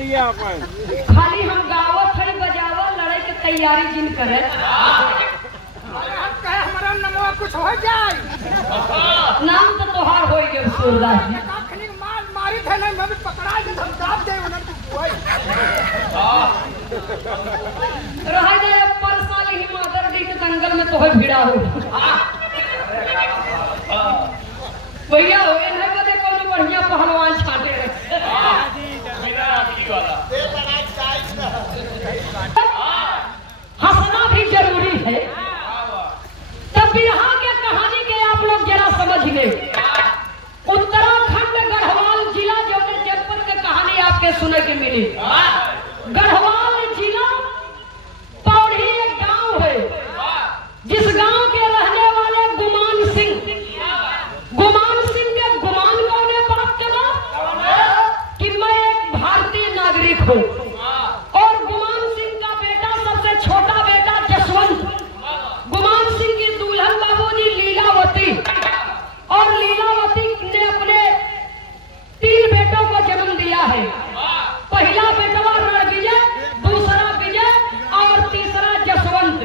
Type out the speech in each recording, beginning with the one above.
लिया अपन खाली हम गावत है बजावा लड़ाई के तैयारी जिन करे हमारा नमवा कुछ हो जाए नाम तो तोहार हो गए सूरदास जी खनी मार मारी थे नहीं मैं भी पकड़ा के हम काट दे उन्हें कोई रहा जाए पर साल ही मदर डी के दंगल में तो है भिड़ा हो भैया हो इन्हें बदे कौन बढ़िया पहलवान छाटे रहे हंसना भी जरूरी है तब बिरहा के कहानी के आप लोग जरा समझ गए उत्तराखंड गढ़वाल जिला जनपद के कहानी आपके सुने के मिली गढ़वाल जिला पौड़ी एक गांव है जिस गांव के रहने वाले गुमान सिंह के गुमान कौन है बाप के नाम कि मैं एक भारतीय नागरिक हूँ और गुमान सिंह का बेटा सबसे छोटा बेटा जसवंत गुमान सिंह की दुल्हन बाबूजी लीलावती और लीलावती ने अपने 3 बेटों को जन्म दिया है पहला बेटा रणविजय दूसरा विजय और तीसरा जसवंत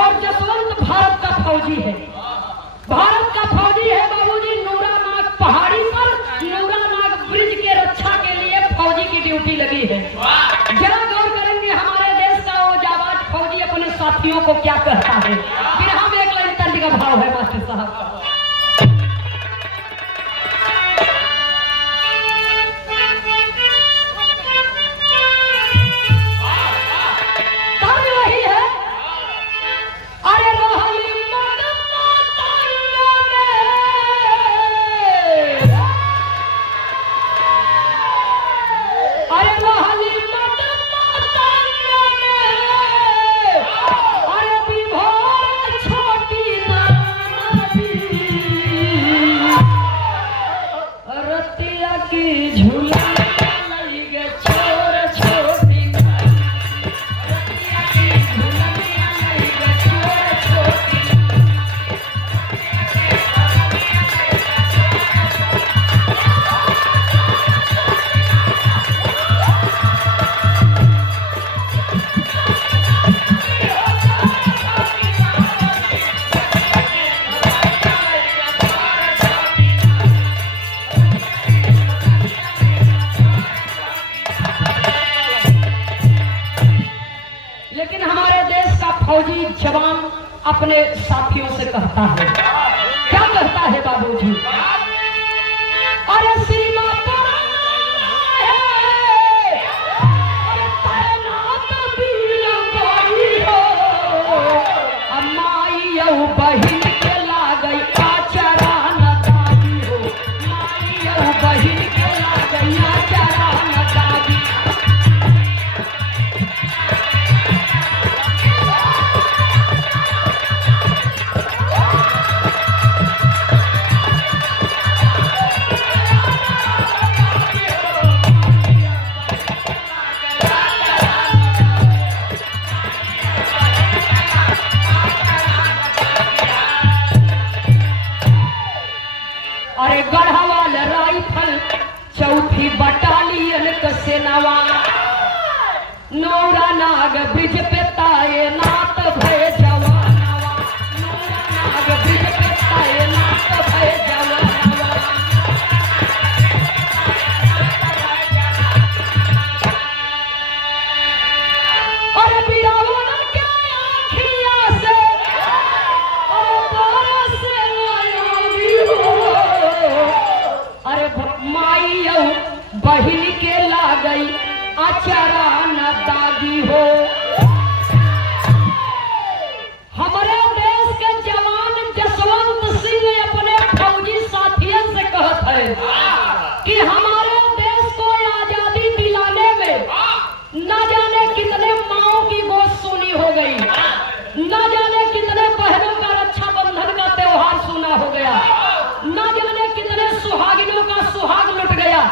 और जसवंत भारत का फौजी है बाबूजी नूरानाग पहाड़ी पर नूरानाग ब्रिज के रक्षा के लिए फौजी की ड्यूटी लगी है जरा गौर करेंगे हमारे देश का वो जाबाज फौजी अपने साथियों को क्या कहता है फिर हम एक लाइन तर्ज का भाव है मास्टर साहब तर्ज वही है अरे रोहली मद मातंग में अरे रोहली मद मातंग में अरे विभोर छोटी नादी रतिया की झूला लई गे छोर छोटी रतिया की झूला लई गे छोर छोटी लेकिन हमारे देश का फौजी जवान अपने साथियों से कहता है क्या कहता है बाबूजी अरे सीमा पर है अरे तैनात वीर कोई हो अम्माई यौ बहिन के लागई आचरा न दादी हो माई यौ बहिन के लागई आचरा न दादी अरे गढ़वाल राइफल 4थी बटालियन का सेनावा नौरानाग ब्रिज पे तैनात भय जवानवा नौरानाग ब्रिज पे तैनात भय जवानवा अरे बिरावन के आँखिया से अरे बरस नयनी हो अरे माई यौ बहिन के लागई अचरा न दादी हो हमारे देश के जवान जसवंत सिंह अपने फौजी साथियों से कहत है कि हमारे देश को आजादी दिलाने में न जाने कितने माओ की गोद सुनी हो गई न जाने कितने बहनों का रक्षाबंधन का त्योहार सुना हो गया न जाने कितने सुहागिनों का सुहाग लुट गया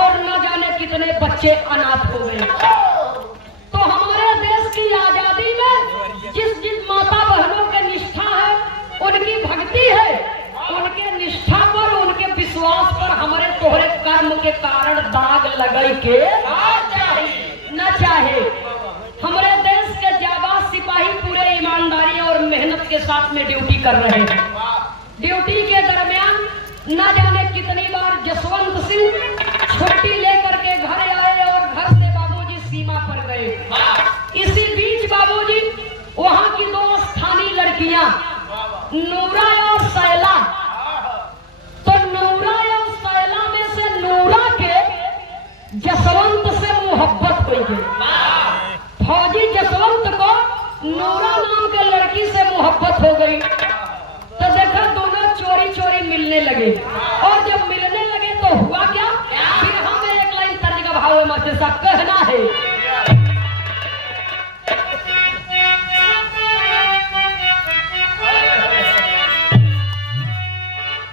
और न जाने कितने बच्चे अनाथ हो गए तो हमारे देश की आजादी में जिस जिस माता बहनों के निष्ठा है उनकी भक्ति है उनके निष्ठा पर उनके विश्वास पर हमारे तोहरे कर्म के कारण दाग लगई के चाहे। हमारे देश के जाबाज सिपाही पूरे ईमानदारी और मेहनत के साथ में ड्यूटी कर रहे हैं। ड्यूटी के दरमियान न जाने कितनी बार जसवंत सिंह छुट्टी लेकर के घर आए और घर से बाबूजी सीमा पर गए। इसी बीच बाबूजी वहां की दो स्थानीय लड़कियां नूरा और सैला, तो नूरा और सैला में से नूरा के जसवंत से मोहब्बत हो गई। फौजी जसवंत को नूरा नाम के लड़की से मोहब्बत हो गई, तो देखा दोनों चोरी चोरी मिलने लगे। और जब मिलने लगे तो हुआ क्या, फिर हमें एक लाइन तर्ज का भाव मास्टर साहब कहना है।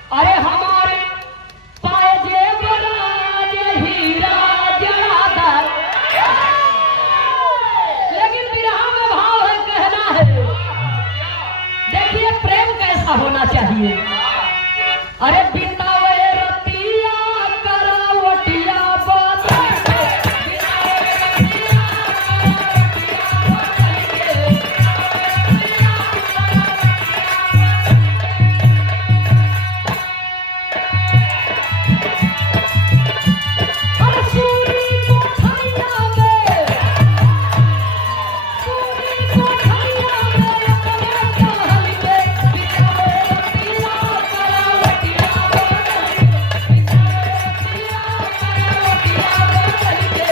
अरे हमारे पाए जेब राज हीरा जड़ादर, लेकिन विरह में भाव है, कहना है। देखिए प्रेम कैसा होना चाहिए। अरे बितावे रतिया करावटिया बादल के, बितावे रतिया करावटिया बादल के, हम सूरी को खैया में, सूरी को खैया में अपने कहल के, बितावे रतिया करावटिया बादल के, बितावे रतिया करावटिया बादल के।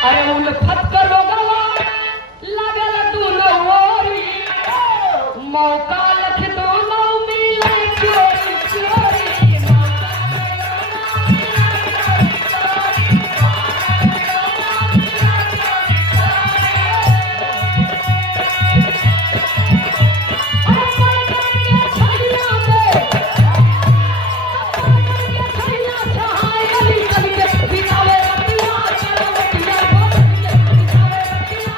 अरे उल्फत करो गवा लगल दूनो ओरी, मौका लख दोनों मिले चोरी चोरी, मौका दोनों मिले चोरी चोरी, मौका दोनों मिले चोरी चोरी। अरे पलकन के छैया में, पलकन के छैया छहायली चल के, बितावे रतिया करावटिया बादल के, बितावे रतिया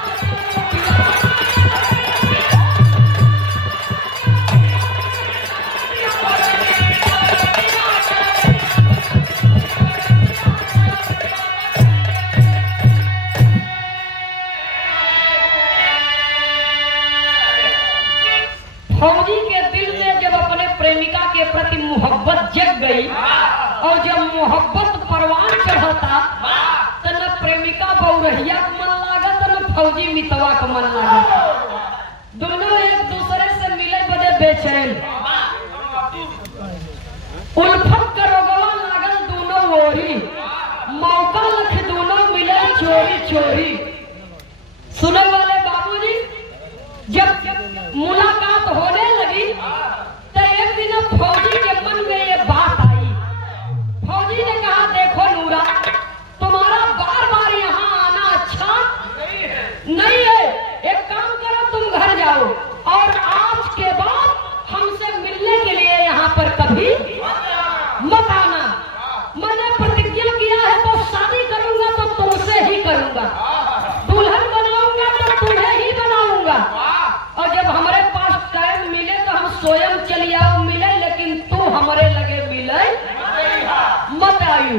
फौजी के दिल में जब अपने प्रेमिका के प्रति मोहब्बत जग गई, और जब मोहब्बत परवान चढ़ता, तो न प्रेमिका बौरहिया को मन लागत, न फौजी मितवा को मन लागत। दोनों एक दूसरे से मिले बदे बेचैन। उल्फत का रोगवा लागल दोनों ओरी, मौका लख दोनों मिले चोरी चोरी। सुने वाले बाबूजी, जब मुलाकात होने लगी तो एक दिन फौजी के मन में ये बात आई। फौजी ने कहा, देखो नूरा, तुम्हारा बार बार यहाँ आना अच्छा नहीं है। एक काम करो, तुम घर जाओ और आज के बाद हमसे मिलने के लिए यहाँ पर कभी मत आना। मैंने प्रतिज्ञा किया है, तो शादी करूंगा तो तुमसे ही करूंगा, दुल्हन बनाऊंगा तो तुम्हें ही बनाऊंगा। और जब हमारे पास टाइम मिले तो हम स्वयं चली आओ मिले, लेकिन तू हमारे लगे मिले मत आयु।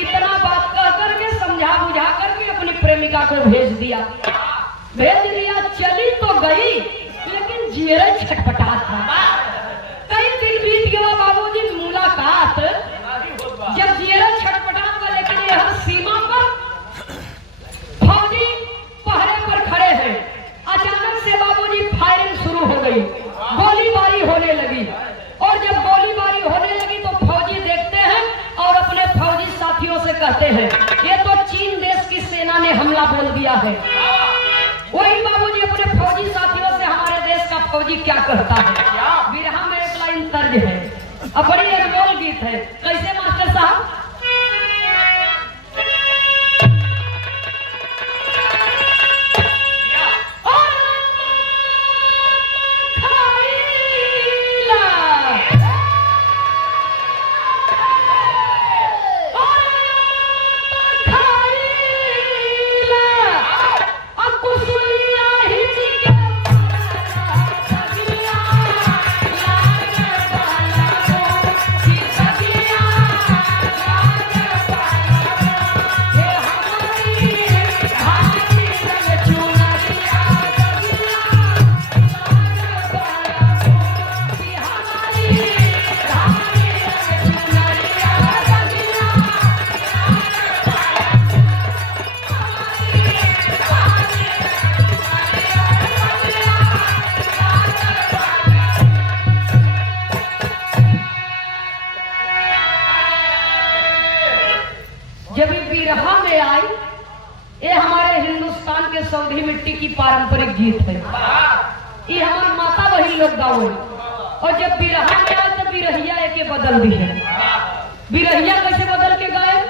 इतना बात कह करके समझा बुझा करके अपनी प्रेमिका को भेज दिया। चली तो गई, लेकिन जीरे छटपटा था। कई दिन बीत गया बाबूजी, मुलाकात जब जीरे छटपटा था, लेकिन यह सीमा पर फौजी पहरे पर खड़े हैं। अचानक से बाबूजी फायरिंग शुरू हो गई, गोलीबारी होने लगी। और जब गोलीबारी होने लगी तो फौजी देखते हैं और अपने फौजी साथियों से कहते हैं, ये तो चीन देश की सेना ने हमला बोल दिया है। वही बाबूजी अपने फौजी साथियों से हमारे देश का फौजी क्या कहता है। विरहा में एक लाइन तर्ज है, अब बड़ी अनमोल गीत है। कैसे मास्टर साहब? चौधी मिट्टी की पारंपरिक गीत है। ये हमारे माता बहन लोग गावे और जब बिरहा में आए तो बिरहिया एके बदल दी है। बिरहिया कैसे बदल के गाए?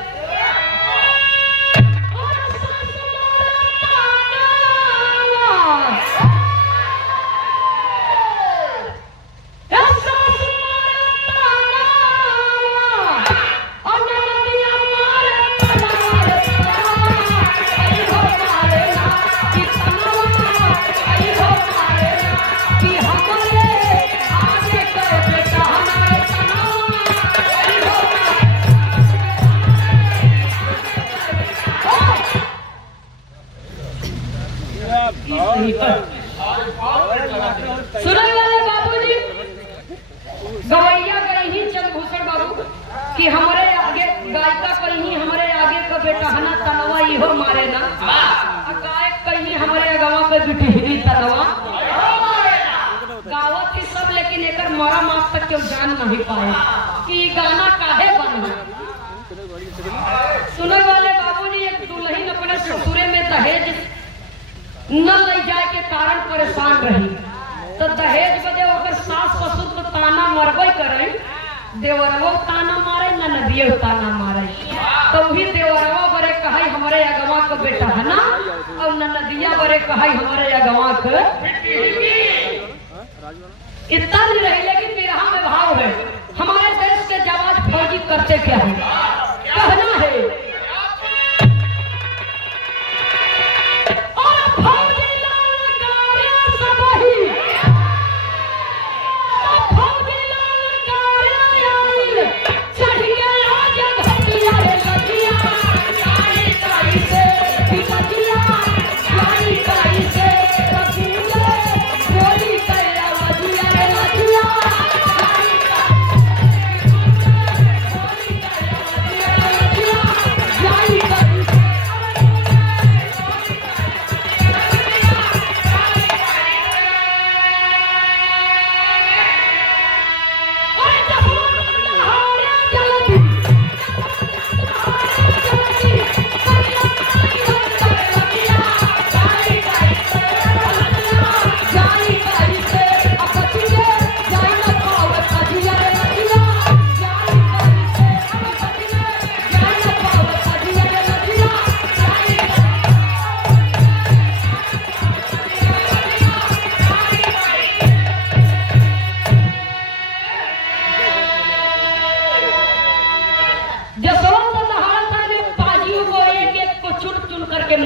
सुनने वाले बाबूजी गवैया कहीं चंद्रभूषण बाबू कि हमारे आगे गायिका कहीं हमारे आगे का बेटा हना तनवा इहो मारे ना गायक कहीं हमारे अगवा पे बिटहिरी तनवा गावत ही सब, लेकिन एकर मरा माप तक क्यों जान नहीं पाए कि ये गाना काहे बना। सुनने वाले बाबूजी एक दुल्हन अपने ससुरे में दहेज न ले जाए के कारण परेशान रही तो दहेज बदे ओकर सास ससुर तो ताना मरबे करे, देवरवो ताना मारे न नदिये ताना मारे, तो वही देवरवो बरे कहाई हमारे अगवा का बेटा है ना और न नदिया बरे कहाई हमारे अगवा का इतना नहीं रही। लेकिन बिरहा में भाव है, हमारे देश के जाबाज फौजी करते क्या है, कहना है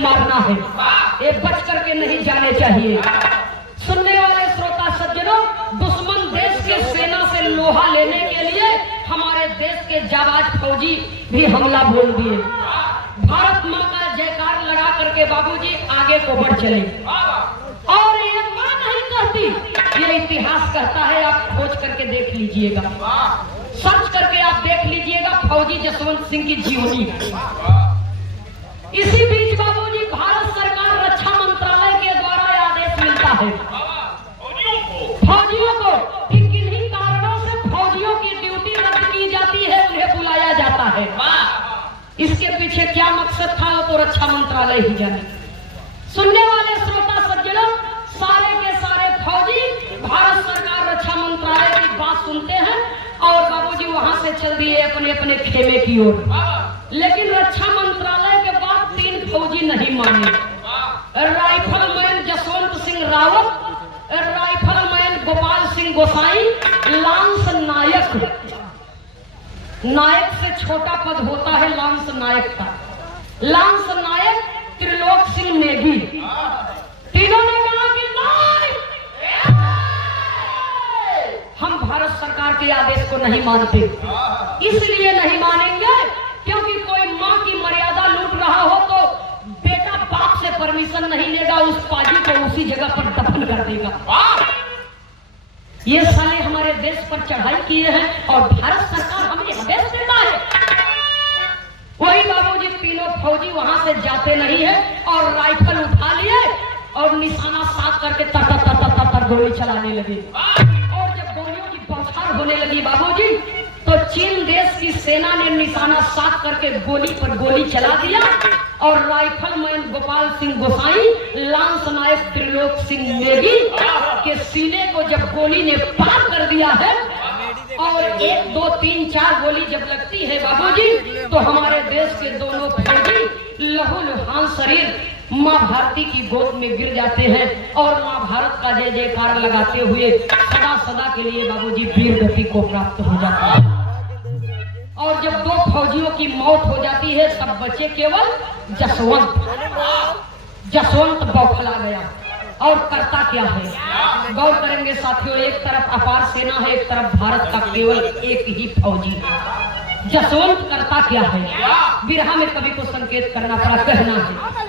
मारना है, ये बच करके नहीं जाने चाहिए। सुनने वाले श्रोता सज्जनों, दुश्मन देश के सेना से लोहा लेने के लिए हमारे देश के जाबाज फौजी भी हमला बोल दिए। भारत माँ का जयकार लगा करके बाबूजी आगे को बढ़ चले और ये माँ नहीं कहती, ये इतिहास कहता है। आप खोज करके देख लीजिएगा, सर्च करके आप देख लीजिएगा फौजी जसवंत सिंह की जीवनी। इसी बीच बाबूजी भारत सरकार रक्षा मंत्रालय के द्वारा आदेश मिलता है फौजियों को कि किन्हीं कारणों से फौजियों की ड्यूटी रद्द की जाती है, उन्हें बुलाया जाता है। इसके पीछे क्या मकसद था वो तो रक्षा मंत्रालय ही जाने। सुनने वाले श्रोता सज्जनों, सारे के सारे फौजी भारत सरकार रक्षा मंत्रालय की बात सुनते हैं और बाबूजी वहां से चल दिए अपने अपने खेमे की ओर। लेकिन रक्षा मंत्रालय के बाद 3 फौजी नहीं माने। राइफलमैन जसवंत सिंह रावत, राइफलमैन गोपाल सिंह गोसाई, लांस नायक, नायक से छोटा पद होता है लांस नायक का, लांस नायक त्रिलोक सिंह नेगी। तीनों ने कहा कि नहीं, हम भारत सरकार के आदेश को नहीं मानते। इसलिए नहीं मानेंगे क्योंकि कोई माँ की मर्यादा लूट रहा हो तो बेटा बाप से परमिशन नहीं लेगा, उस पाजी को उसी जगह पर दफन कर देगा। ये साले हमारे देश पर चढ़ाई किए हैं और भारत सरकार हमें आदेश देता है। वही बाबूजी तीनों फौजी वहां से जाते नहीं है और राइफल उठा लिए और निशाना साफ करके तर तर तर तर तर गोली चलाने लगे। और जब गोलियों की बौछार होने लगी बाबूजी, तो चीन देश की सेना ने निशाना साफ करके गोली पर गोली चला दिया और राइफलमैन गोपाल सिंह गोसाई, लांस नायक त्रिलोक सिंह नेगी के सीने को जब गोली ने पार कर दिया है और 1, 2, 3, 4 गोली जब लगती है बाबूजी, तो हमारे देश के दोनों फौजी लहूलुहान शरीर माँ भारती की गोद में गिर जाते हैं और माँ भारत का जय जयकार लगाते हुए सदा सदा के लिए बाबूजी वीर गति को प्राप्त हो जाता है। और जब 2 फौजियों की मौत हो जाती है तब बचे केवल जसवंत। जसवंत बौखला गया और करता क्या है, गौर करेंगे साथियों। एक तरफ अपार सेना है, एक तरफ भारत का केवल एक ही फौजी है। जसवंत करता क्या है, बिरहा में कवि को संकेत करना पड़ा, कहना है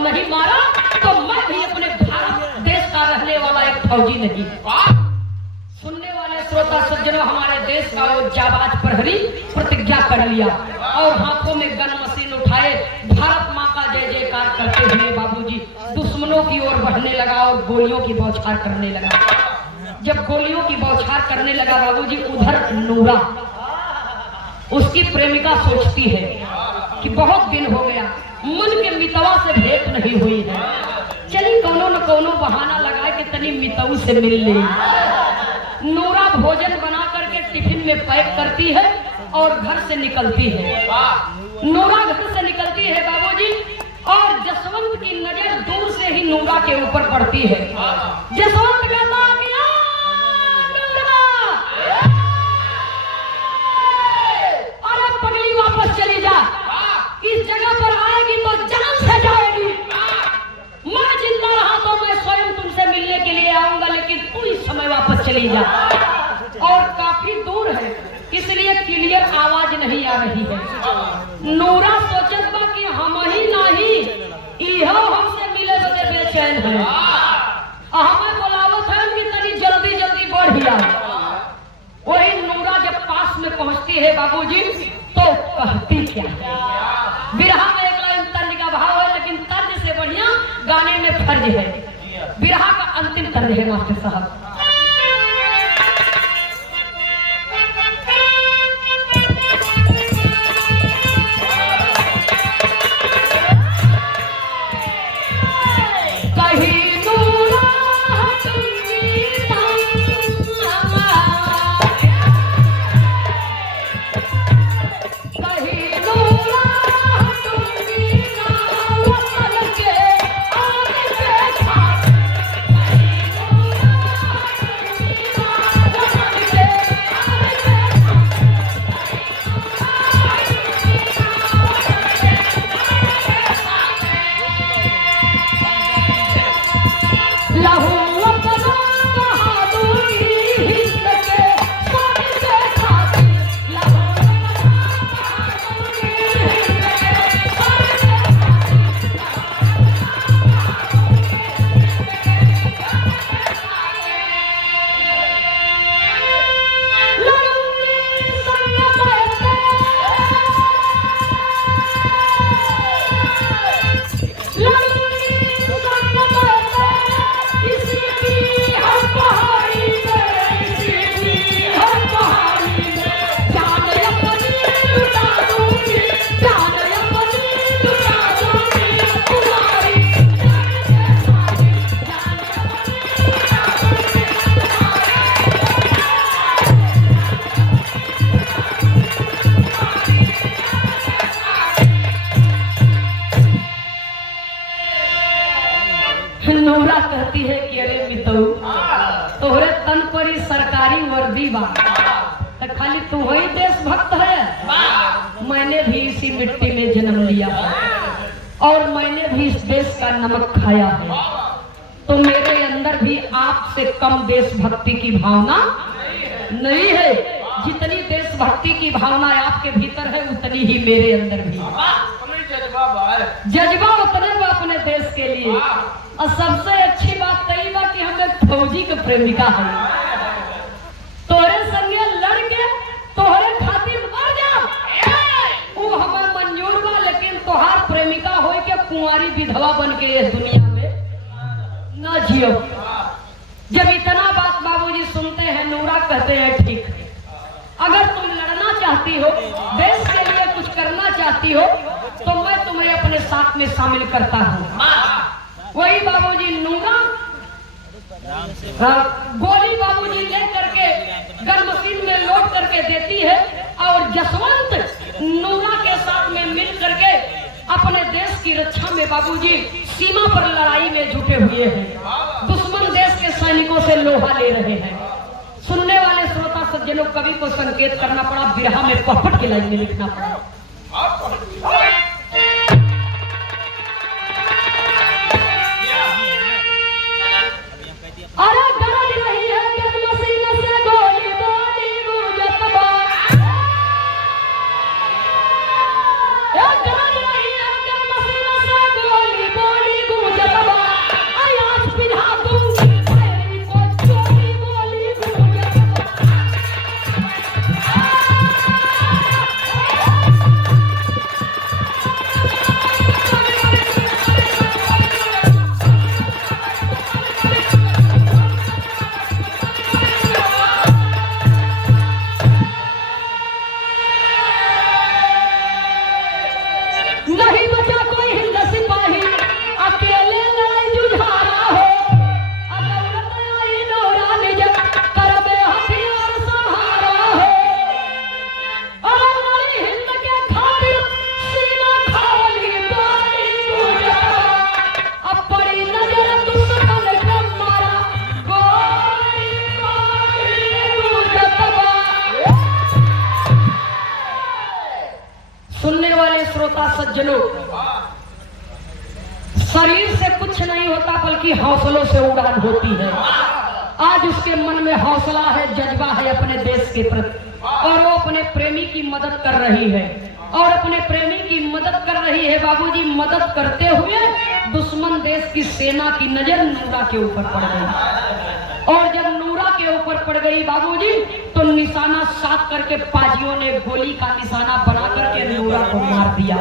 नहीं मारा तो मैं भी अपने भारत देश का रहने वाला एक फौजी नहीं। सुनने वाले श्रोता सज्जनों, हमारे देश का वो जाबाज प्रहरी प्रतिज्ञा कर लिया और हाथों में गन मशीन उठाए भारत माँ का जय जयकार करते हुए बाबूजी दुश्मनों की ओर बढ़ने लगा और गोलियों की बौछार करने लगा। जब गोलियों की बौछार करने लगा बाबूजी, उधर नूरा उसकी प्रेमिका सोचती है कि बहुत दिन हो गया मन के मितवा से भेंट नहीं हुई है, चली कोनो न कोनो बहाना लगाए कि तनी मितऊ से मिल ले। नूरा भोजन बना करके टिफिन में पैक करती है और घर से निकलती है। नूरा घर से निकलती है बाबूजी और जसवंत की नजर दूर से ही नूरा के ऊपर पड़ती है। जसवंत कहता है कि अरे पगली वापस चली जा, इस जगह पर आएगी तो जान से जाएगी। मैं जिंदा रहा तो मैं स्वयं तुमसे मिलने के लिए आऊंगा, लेकिन तू इस समय वापस चली जा। और काफी दूर है इसलिए क्लियर आवाज नहीं आ रही है। नूरा सोचत बा कि हम ही नहीं इहो हमसे मिले बदे बेचैन है, हमें बुलावत है कि तनी जल्दी जल्दी बढ़िया। वही नूरा जब पास में पहुंचती है बाबूजी तो कहती क्या है। बिरहा में एक लाइन तर्ज का भाव है, लेकिन तर्ज से बढ़िया गाने में फर्ज है। बिरहा का अंतिम तर्ज है मास्टर साहब। नूरा कहती है कि अरे मितऊ तोहरे तन पर ही सरकारी वर्दी बा, तो खाली तू ही देशभक्त है, मैंने भी इसी मिट्टी में जन्म लिया। और मैंने भी इस देश का नमक खाया है, तो मेरे अंदर भी आपसे कम देशभक्ति की भावना नहीं है। जितनी देशभक्ति की भावना आपके भीतर है उतनी ही मेरे अंदर भी जज्बा उतने बा अपने देश के लिए। और सबसे अच्छी बात कही बा कि हम एक फौजी के प्रेमिका है। तोहरे संगे लड़के तोहरे खातिर मर जा वो हमें मंजूर बा, लेकिन तोहार प्रेमिका होए के कुंवारी विधवा बन के इस दुनिया में ना जियो। जब इतना बात बाबूजी सुनते हैं, नूरा कहते हैं ठीक है, अगर तुम लड़ना चाहती हो, देश के लिए कुछ करना चाहती हो, तो मैं तुम्हें अपने साथ में शामिल करता हूँ। वही बाबूजी नूरा गोली बाबूजी ले करके गन मशीन में लोड करके देती है, और जसवंत नूरा के साथ में मिल करके अपने देश की रक्षा में बाबूजी सीमा पर लड़ाई में जुटे हुए हैं। दुश्मन देश के सैनिकों से लोहा ले रहे हैं। सुनने वाले श्रोता सज्जनों, कवि को संकेत करना पड़ा, बिरहा में पपट की लाइन में लिखना पड़ा। अरे गरज रही है गन मशीन से गोली गोली गूंजत बा, गरज रही है गन मशीन से गोली गोली गूंजत बा, आज बिरहा दूंगी तेरी को चोरी गोली गूंजत बा। नहीं बचा कोई हिंद सिपाही, अकेले लड़ाई जुझाना हो, अदौलत आई नोरा निज करबे हथियार संहारा हो। अरे नारी हिंद के खातिर सीना खाली गोली गूंजत, अब पड़ी नजर दुश्मन के मारा गोली गोली गूंजत बा। सुनने वाले श्रोता सज्जनों, शरीर से कुछ नहीं होता बल्कि हौसलों से उड़ान होती है। आज उसके मन में हौसला है, जज्बा है अपने देश के प्रति, और वो अपने प्रेमी की मदद कर रही है, और अपने प्रेमी की मदद कर रही है बाबूजी। मदद करते हुए दुश्मन देश की सेना की नजर नूरा के ऊपर पड़ गई, और जब नूरा के ऊपर पड़ गई बाबूजी, तो निशाना साध करके पाजियों ने गोली का निशाना बना करके नूरा को मार दिया।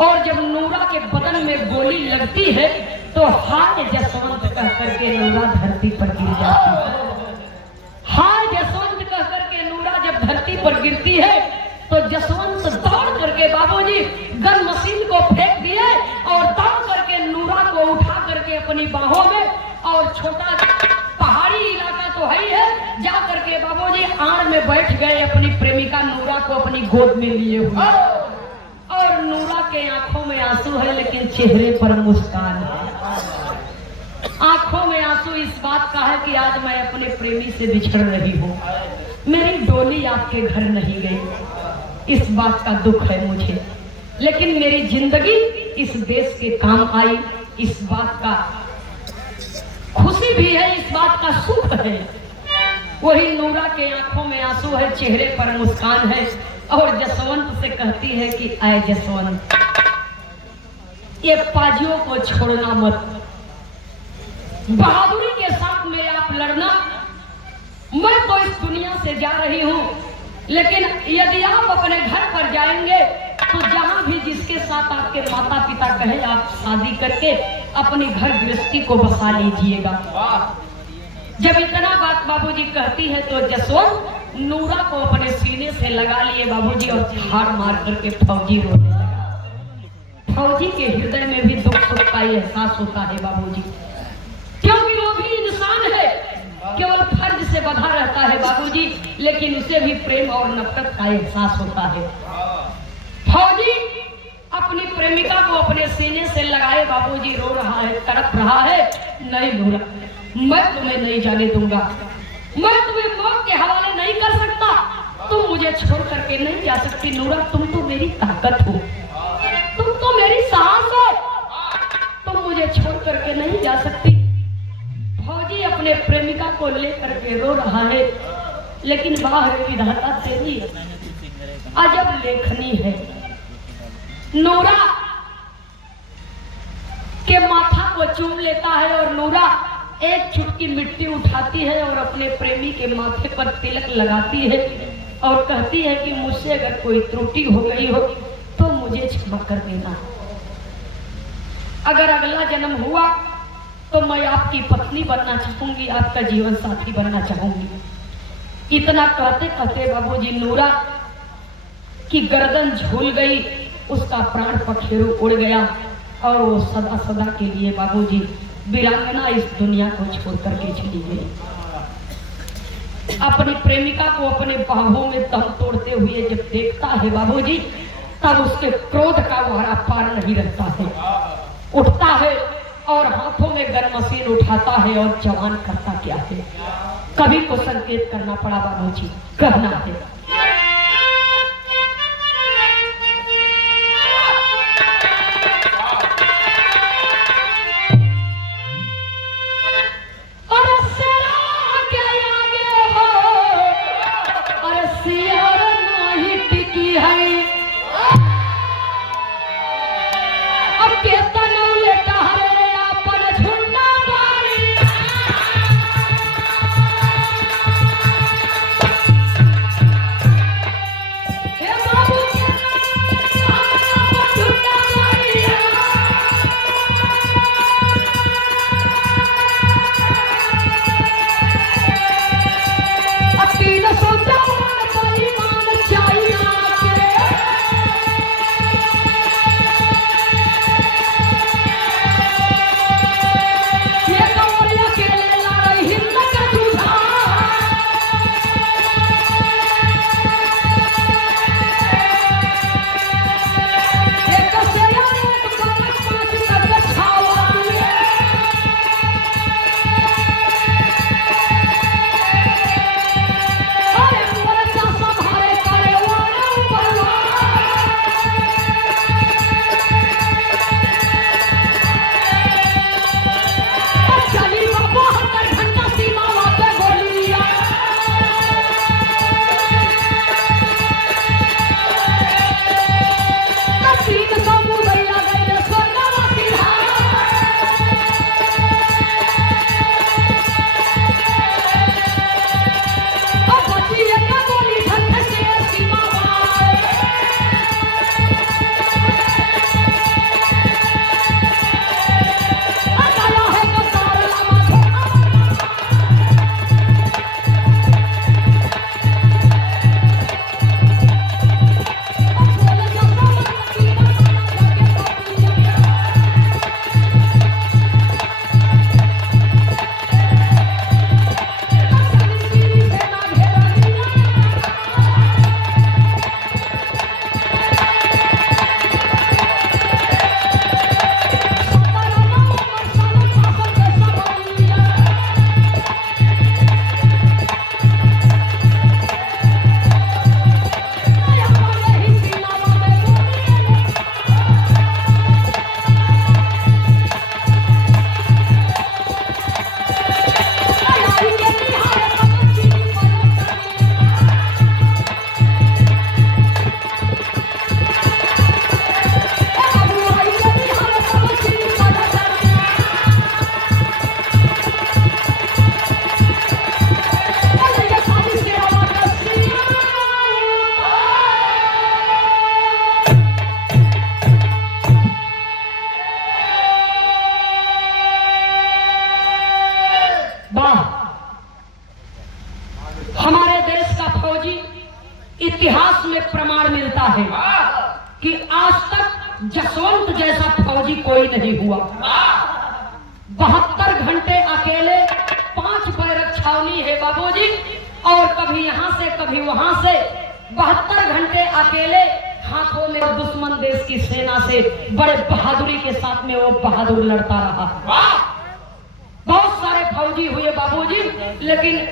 और जब नूरा के बदन में गोली लगती है तो हाय जसवंत कह करके नूरा धरती पर गिर जाती है। हाय जसवंत कह करके नूरा जब धरती पर गिरती है तो जसवंत दौड़ करके बाबूजी गन मशीन को फेंक दिए, और दौड़ करके नूरा को उठा करके अपनी बाहों में, और छोटा पहाड़ी इलाका तो है ही है, जा करके बाबूजी आड़ में बैठ गए, अपनी प्रेमिका नूरा को अपनी गोद में लिए हुए। और नूरा के आंखों में आंसू है, लेकिन चेहरे पर मुस्कान है। आंखों में आंसू इस बात का है कि आज मैं अपने प्रेमी से बिछड़ रही हूँ, मेरी डोली आपके घर नहीं गई। इस बात का दुख है मुझे, लेकिन मेरी जिंदगी इस देश के काम आई, इस बात का खुशी भी है, इस बात का सुख है। वही नूरा के आंखों में आंसू है, चेहरे पर मुस्कान है, और जसवंत से कहती है कि आए जसवंत, ये पाजियों को छोड़ना मत, बहादुरी के साथ में आप लड़ना। मैं तो इस दुनिया से जा रही हूँ, लेकिन यदि आप अपने घर पर जाएंगे तो जहाँ भी जिसके साथ आपके माता पिता कहे, आप शादी करके अपनी घर गृहस्थी को बसा लीजिएगा। जब इतना बात बाबूजी कहती है तो जसवंत नूरा को अपने सीने से लगा लिए बाबूजी, और झाड़ मार करके फौजी रोने लगा। फौजी के हृदय में भी दुख सुख का एहसास होता है बाबूजी, क्योंकि वो भी इंसान है, केवल फर्ज से बंधा रहता है बाबूजी, लेकिन उसे भी प्रेम और नफरत का एहसास होता है। फौजी अपनी प्रेमिका को अपने सीने से लगाए बाबूजी रो रहा है, तड़प रहा है। नहीं नूरा, मैं तुम्हें नहीं जाने दूंगा, मैं तुम्हें मौत के हवाले नहीं कर सकता, तुम मुझे छोड़ करके नहीं जा सकती नूरा, तुम तो मेरी ताकत हो, तुम तो मेरी सास हो, तुम मुझे छोड़ करके नहीं जा सकती। फौजी अपने प्रेमिका को लेकर के रो रहा है, लेकिन बाहर विधाता तेरी अजब लेखनी है। नूरा के माथा को चूम लेता है और नूरा एक चुटकी मिट्टी उठाती है और अपने प्रेमी के माथे पर तिलक लगाती है और कहती है कि मुझसे अगर कोई त्रुटि हो गई हो तो मुझे क्षमा कर देना। अगर अगला जन्म हुआ तो मैं आपकी पत्नी बनना चाहूंगी, आपका जीवन साथी बनना चाहूंगी। इतना कहते कहते बाबूजी नूरा की गर्दन झूल गई, उसका प्राण पखेरु उड़ गया और वो सदा सदा के लिए बाबूजी वीरांगना इस दुनिया को छोड़ करके चली गई। अपनी प्रेमिका को अपने बाहों में दम तोड़ते हुए जब देखता है बाबूजी, तब उसके क्रोध का वारा पार नहीं रहता है। उठता है और हाथों में गन मशीन उठाता है और जवान करता क्या है, कभी को संकेत करना पड़ा बाबूजी, कहना है इतिहास में प्रमाण मिलता है कि आज तक जसवंत जैसा फौजी कोई नहीं हुआ। 72 घंटे अकेले 5 बैरक छावनी है बाबूजी, और कभी यहाँ से कभी वहां से 72 घंटे अकेले हाथों में दुश्मन देश की सेना से बड़े बहादुरी के साथ में वो बहादुर लड़ता रहा। बहुत सारे फौजी हुए बाबूजी, लेकिन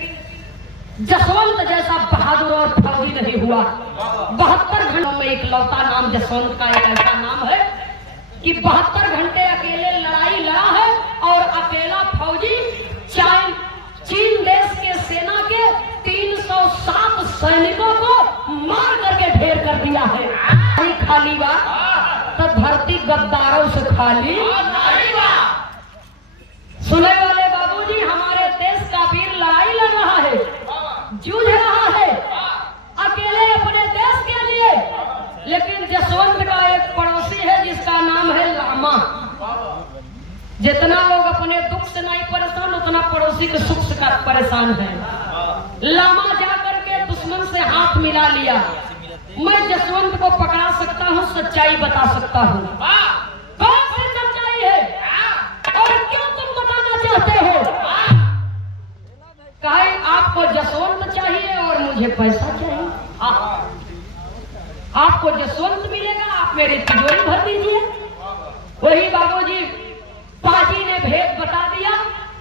जसवंत जैसा बहादुर और फौजी नहीं हुआ। 72 घंटों में एक लौता नाम जसवंत का एक ऐसा नाम है कि 72 घंटे अकेले लड़ाई लड़ा है और अकेला फौजी चीन देश के सेना के 307 सैनिकों को मार करके ढेर कर दिया है। नहीं खाली बात तो धरती गद्दारों से खाली नहीं बात। सुने वाले बाबूजी, हमारे देश का वीर लड़ाई लड़ रहा है, जूझ रहा है अकेले अपने देश के लिए, लेकिन जसवंत का एक पड़ोसी है जिसका नाम है लामा। जितना लोग अपने दुख से नहीं परेशान, उतना पड़ोसी के सुख से परेशान है। लामा जाकर के दुश्मन से हाथ मिला लिया। मैं जसवंत को पकड़ा सकता हूँ, सच्चाई बता सकता हूँ। कौन सी सच्चाई है और क्यों तुम बताना चाहते हो? कहे आपको जसवंत चाहिए और मुझे पैसा चाहिए। आपको जसवंत मिलेगा, आप मेरी तिजोरी भर दीजिए। वही बाबूजी पाजी ने भेद बता दिया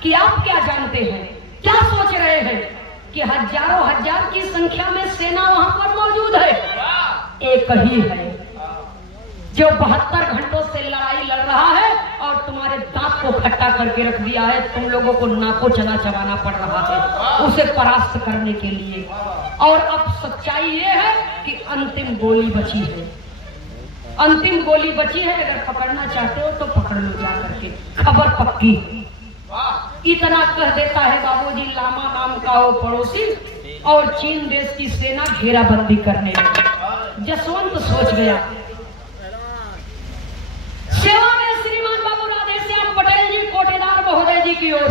कि आप क्या जानते हैं, क्या सोच रहे हैं कि हजारों हजार की संख्या में सेना वहां पर मौजूद है। एक ही है जो 72 घंटों से लड़ाई लड़ रहा है और तुम्हारे दांत को खट्टा करके रख दिया है। तुम लोगों को नाको चना चबाना पड़ रहा है उसे परास्त करने के लिए। और अब सच्चाई ये है कि अंतिम गोली बची है, अंतिम गोली बची है। अगर पकड़ना चाहते हो तो पकड़ लो जा करके, खबर पक्की। इतना कह देता है बाबूजी लामा नाम का वो पड़ोसी, और चीन देश की सेना घेराबंदी करने लगी। जसवंत सोच गया। सेवा में श्रीमान बाबू राधेश्याम पटेल जी कोटेदार महोदय जी की ओर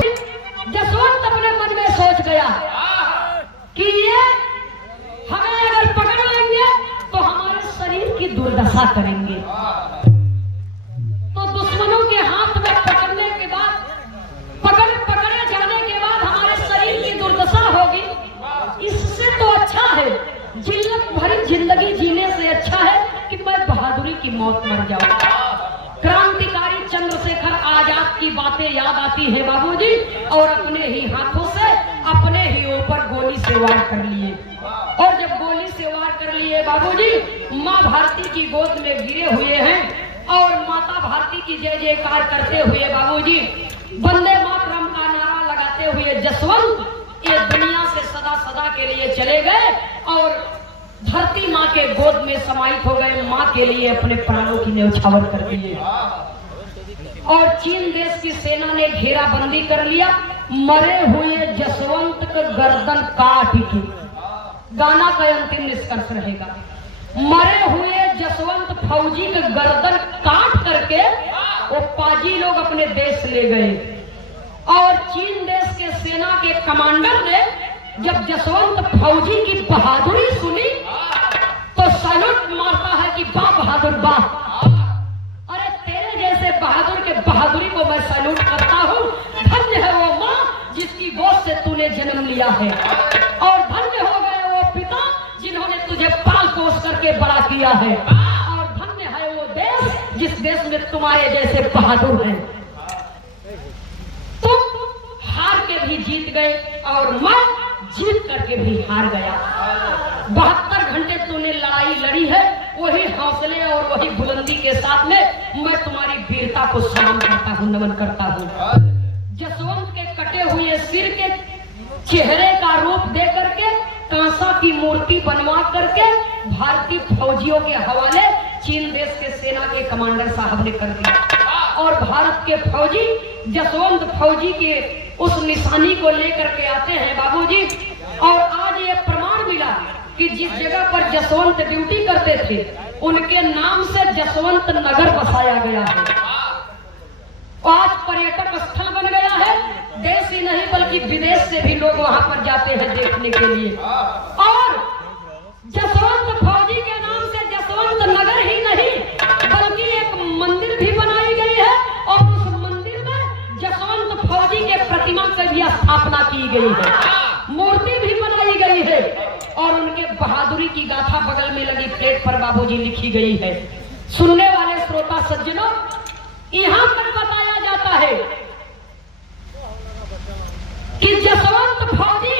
जसवंत अपने मन में सोच गया कि ये हमें अगर पकड़ लेंगे तो हमारे शरीर की दुर्दशा करेंगे। तो दुश्मनों के हाथ में पकड़ने के बाद, पकड़े जाने के बाद हमारे शरीर की दुर्दशा होगी। इससे तो अच्छा है, जिल्लत भरी जिंदगी जीने से अच्छा है कि मैं बहादुरी की मौत मर जाऊं। क्रांतिकारी चंद्रशेखर आजाद की बातें याद आती है बाबूजी, और अपने ही हाथों से अपने ही ऊपर गोली से वार कर लिए। और जब गोली से वार कर लिए बाबूजी, माँ भारती की गोद में गिरे हुए हैं और माता भारती की जय जयकार करते हुए बाबूजी वंदे मातरम का नारा लगाते हुए जसवंत ये दुनिया से सदा सदा के लिए चले गए और धरती माँ के गोद में समाहित हो गए। माँ के लिए अपने प्राणों की न्यौछावर कर दिए। और चीन देश की सेना ने घेराबंदी कर लिया। मरे हुए जसवंत का गर्दन काट के, गाना का अंतिम निष्कर्ष रहेगा, मरे हुए जसवंत फौजी का गर्दन काट करके वो पाजी लोग अपने देश ले गए। और चीन देश के सेना के कमांडर ने जब जसवंत फौजी की बहादुरी सुनी तो सैल्यूट मारता है कि वाह बहादुर वाह। अरे तेरे जैसे बहादुर के बहादुरी को मैं सैल्यूट करता हूँ। धन्य है वो माँ जिसकी गोद से तूने जन्म लिया है, और धन्य हो गए वो पिता जिन्होंने तुझे पाल पोस करके बड़ा किया है, और धन्य है वो देश जिस देश में तुम्हारे जैसे बहादुर हैं। तुम हार के भी जीत गए और मैं जीत करके भी हार गया। 72 घंटे तूने लड़ाई लड़ी है, वही हौसले और वही बुलंदी के साथ में मैं तुम्हारी वीरता को सलाम करता हूँ, नमन करता हूँ। जसवंत के कटे हुए सिर के चेहरे का रूप दे करके कांसा की मूर्ति बनवा करके भारतीय फौजियों के हवाले चीन देश के सेना के कमांडर साहब ने कर दिया। और भारत के फौजी जसवंत फौजी के उस निशानी को लेकर के आते हैं बाबूजी। और आज ये प्रमाण मिला कि जिस जगह पर जसवंत ड्यूटी करते थे उनके नाम से जसवंत नगर बसाया गया है। आज पर्यटक स्थल बन गया है। देश ही नहीं बल्कि विदेश से भी लोग वहां पर जाते हैं देखने के लिए। और जसवंत फौजी के नाम से जसवंत नगर ही नहीं बल्कि एक मंदिर भी बनाई गई है, और उस मंदिर में जसवंत फौजी के प्रतिमा की भी स्थापना की गई है, मूर्ति भी बनाई गई है, और उनके बहादुरी की गाथा बगल में लगी प्लेट पर बाबूजी लिखी गई है। सुनने वाले श्रोता सज्जनों, यहाँ पर बताया जाता है कि जसवंत फौजी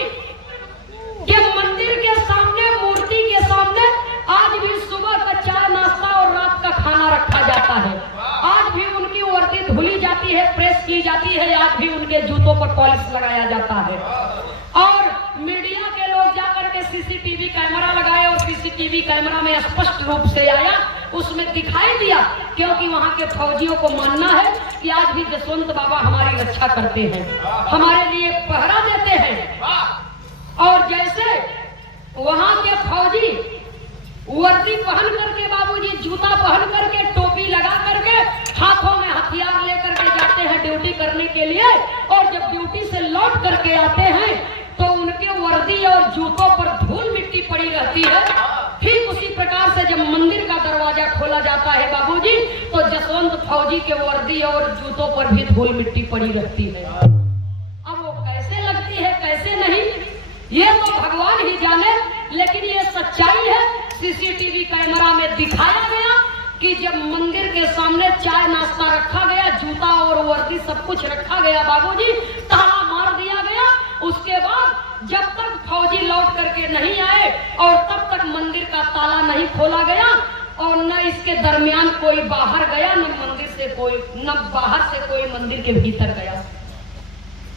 के मंदिर के सामने, मूर्ति के सामने आज भी सुबह का चाय नाश्ता और रात का खाना रखा जाता है। आज पॉलिश लगाया जाता है। और मीडिया के लोग जाकर के सीसीटीवी कैमरा लगाए और सीसीटीवी कैमरा में स्पष्ट रूप से आया, उसमें दिखाई दिया, क्योंकि वहां के फौजियों को मानना है कि आज भी जसवंत बाबा हमारी रक्षा करते हैं, हमारे लिए पहरा देते हैं। और जैसे वहां के फौजी वर्दी पहन करके, बाबूजी जूता पहन करके, टोपी लगा करके, हाथों में हथियार लेकर के जाते हैं ड्यूटी करने के लिए, और जब ड्यूटी से लौट करके आते हैं तो उनके वर्दी और जूतों पर धूल मिट्टी पड़ी रहती है। ठीक उसी प्रकार से जब मंदिर का दरवाजा खोला जाता है बाबूजी, तो जसवंत फौजी के वर्दी और जूतों पर भी धूल मिट्टी पड़ी रहती है। अब वो कैसे लगती है कैसे नहीं, ये तो भगवान ही जाने, लेकिन ये सच्चाई है। सीसीटीवी कैमरा में दिखाया गया कि जब मंदिर के सामने चाय नाश्ता रखा गया, जूता और वर्दी सब कुछ रखा गया बाबूजी, ताला मार दिया गया। उसके बाद जब तक फौजी लौट करके नहीं आए और तब तक मंदिर का ताला नहीं खोला गया, और न इसके दरमियान कोई बाहर गया, न मंदिर से कोई, न बाहर से कोई मंदिर के भीतर गया।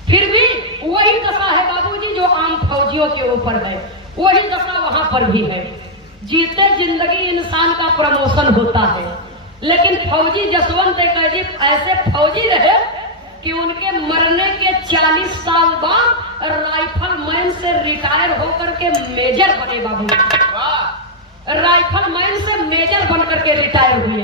फिर भी वही दशा है बाबूजी जो आम फौजियों के ऊपर है, वही दशा वहां पर भी है। जीते जिंदगी इंसान का प्रमोशन होता है, लेकिन फौजी जसवंत एक ऐसे फौजी रहे कि उनके मरने के 40 साल बाद राइफल मैन से रिटायर होकर के मेजर बने बाबू। राइफल मैन से मेजर बनकर के रिटायर हुए।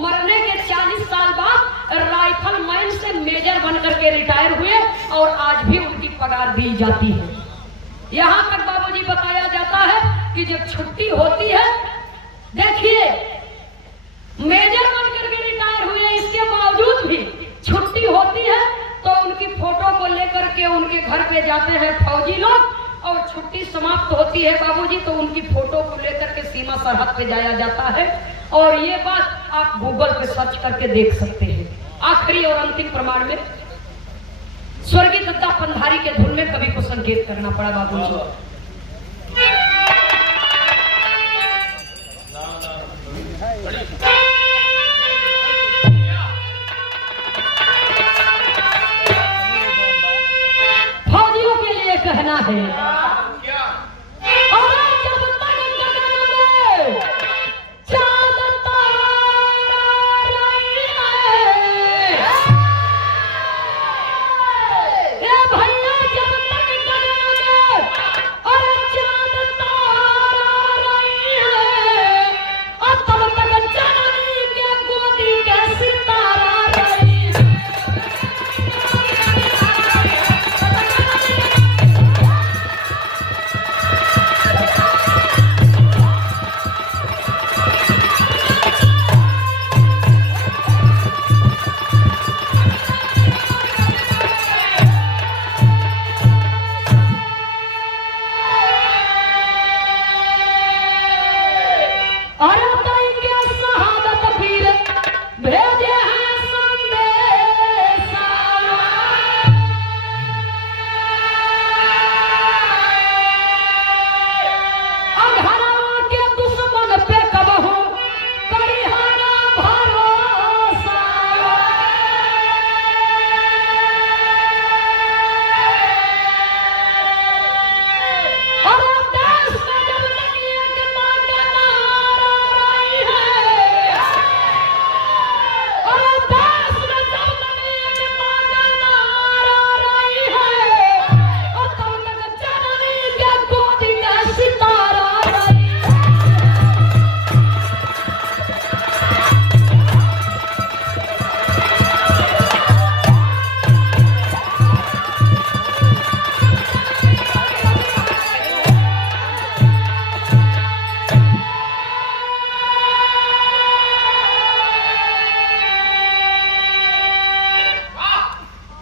मरने के 40 साल बाद राइफल मैन से मेजर बनकर के रिटायर हुए, और आज भी उनकी पगार दी जाती है। यहाँ तक बाबूजी बताया जाता है कि जब छुट्टी होती है, देखिए मेजर बनकर के रिटायर हुए, इसके बावजूद भी छुट्टी होती है तो उनकी फोटो को लेकर के उनके घर पे जाते हैं फौजी लोग, और छुट्टी समाप्त होती है बाबूजी तो उनकी फोटो को लेकर के सीमा सरहद पे जाया जाता है। और ये बात आप गूगल पे सर्च करके देख सकते हैं। आखिरी और अंतिम प्रमाण में स्वर्गीय दत्ता पंधारी के धुन में कवि को संकेत करना पड़ा बाबूजी। फौजियों के लिए कहना है, और जब तक गगन में चांद तारा रही है, ए भैया जब तक गगन में और चांद तारा रही है, और तब तक जननी के गोदी के सितारा रही है।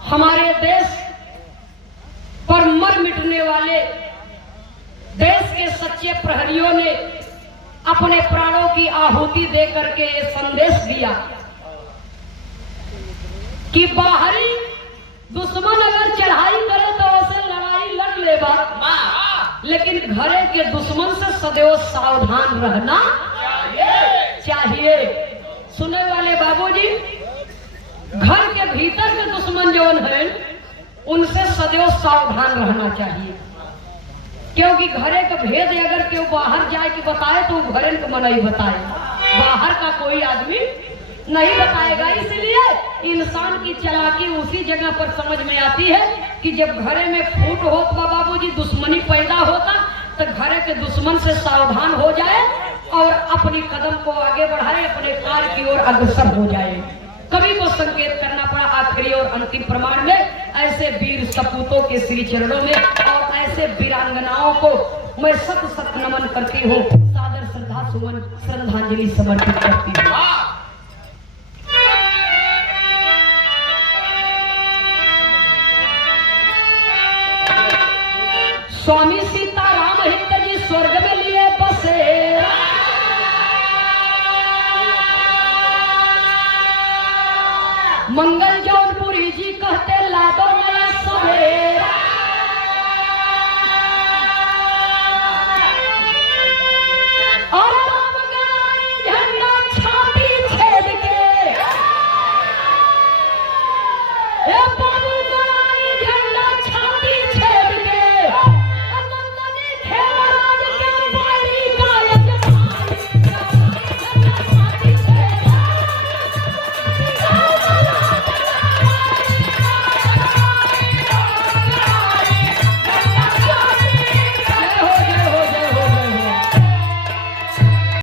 हमारे देश पर मर मिटने वाले देश के सच्चे प्रहरियों ने अपने प्राणों की आहुति दे करके ये संदेश दिया कि बाहरी दुश्मन अगर चढ़ाई करे तो उसे लड़ाई लड़ लेगा, लेकिन घरे के दुश्मन से सदैव सावधान रहना चाहिए। सुने वाले बाबूजी, घर के भीतर के दुश्मन जौन है उनसे सदैव सावधान रहना चाहिए, क्योंकि घरे का भेद अगर क्यों बाहर जाए कि बताए तो घरे को मना ही बताए, बाहर का कोई आदमी नहीं बताएगा। इसलिए इंसान की चालाकी उसी जगह पर समझ में आती है कि जब घरे में फूट हो तो बाबूजी दुश्मनी पैदा होता तो घरे के दुश्मन से सावधान हो जाए और अपनी कदम को आगे बढ़ाए, अपने कार्य की ओर अग्रसर हो जाए। कवि को संकेत करना पड़ा आखिरी और अंतिम प्रमाण में, ऐसे वीर सपूतों के श्री चरणों में और ऐसे वीरांगनाओं को मैं सत सत नमन करती हूँ, सादर श्रद्धा सुमन श्रद्धांजलि समर्पित करती हूँ। स्वामी सीताराम हित जी स्वर्ग में लिए बसे, मंगल जौनपुरी जी कहते लादो नया सवेरा, और राम गणाई झंडा छाती छेद के